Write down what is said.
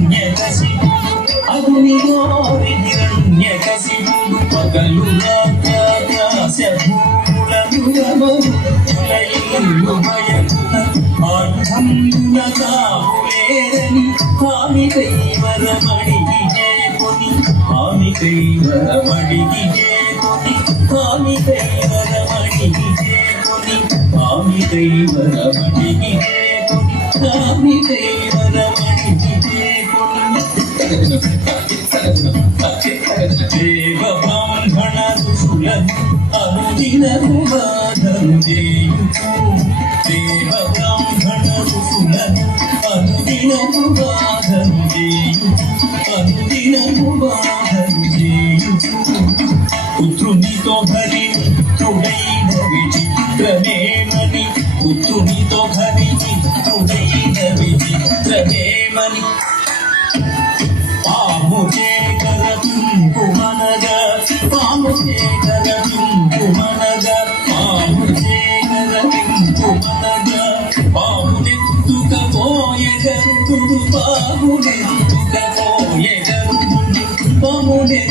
హిరణ్యకశిపుడు అగ్నిలో హిరణ్యకశిపుడు పగలు రాత్యాశూలములములు భయమున ఆఢంబుల కావులేరని కామికై వరమణికి చేకొని కామికై వరమణికి చేకొని కామికై వరమణికి చేకొని కామికై వరమణికి చేకొని కామికై వరమణికి చేకొని దేవ బ్రాహ్మణ ఋషులను అనుదినము బాధను చేయుచు దేవ బ్రాహ్మణ ఋషులను అనుదినము బాధను చేయుచు అనుదినము బాధను చేయుచు పుత్రునితో హరి మిత్రుడైన విచిత్రమేమని పుత్రునితో హరి మిత్రుడైన విచిత్రమేమని పాము చేకర పింపుమనగా పాము చేకర పింపుమనగా పాము చేకర పింపుమనగా పామునెత్తుకపోయెగరుడు పామునెత్తుకపోయెగరుడు పామునె